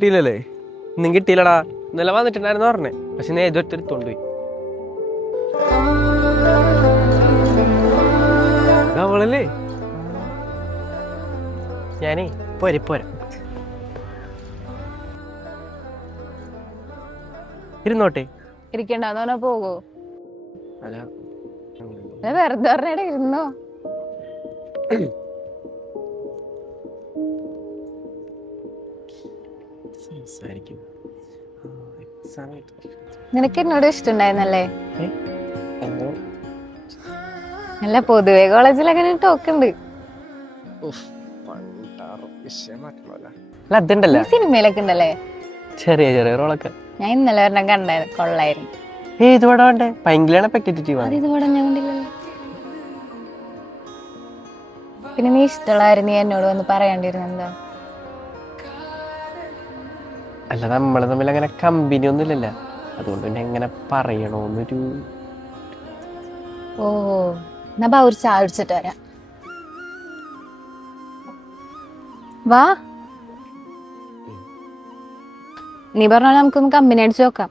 കിട്ടിയില്ലല്ലേ? ഒന്നും കിട്ടിയില്ലടാ. ഇന്നലെ വന്നിട്ടുണ്ടായിരുന്നു പറഞ്ഞേ, പക്ഷെ ഞാൻ ഏതൊരുത്തൊരു പോയി. അവളല്ലേ? ഞാനേ പോരാ ഇരുന്നോട്ടെ. ഇരിക്കണ്ടെന്ന് പറഞ്ഞാ പോകൂ? അല്ല വെറുതെ പറഞ്ഞ ഇരുന്നോ. സംസാരിക്കും. നിനക്ക് എന്നോട് ഇഷ്ടണ്ടായിരുന്നല്ലേ? അല്ല, പൊതുവെ കോളേജിൽ അങ്ങനെ ടോക്കുണ്ട്. അതുണ്ടല്ലോ സിനിമയിലൊക്കെ ഉണ്ടല്ലേ ചെറിയ ചെറിയ റോളൊക്കെ. ഞാൻ ഇന്നലെ ഒരെണ്ണം കണ്ടായിരുന്നു, കൊള്ളായിരുന്നു. ഏത് പടം വേണ്ടേ? ഭയങ്കര പെക്റ്റീവ്. അത് ഇത് പടം ഞാൻ കണ്ടില്ലല്ലോ. പിന്നെ നീ ഇഷ്ടമുള്ളവരെ നീ എന്നോട് വന്ന് പറയാണ്ടിരുന്ന എന്താ? അല്ല, നമ്മള് തമ്മിൽ അങ്ങനെ കമ്പനി ഒന്നും ഇല്ലല്ലോ, അതുകൊണ്ട് പിന്നെ എങ്ങനെ പറയണോന്നൊരു. ഓ, എന്നാ ബാ ഒരു ചായ കുടിച്ചിട്ട് വരാം. വാ, നീ പറഞ്ഞാൽ നമുക്കൊന്ന് കമ്പനി അടിച്ച് നോക്കാം.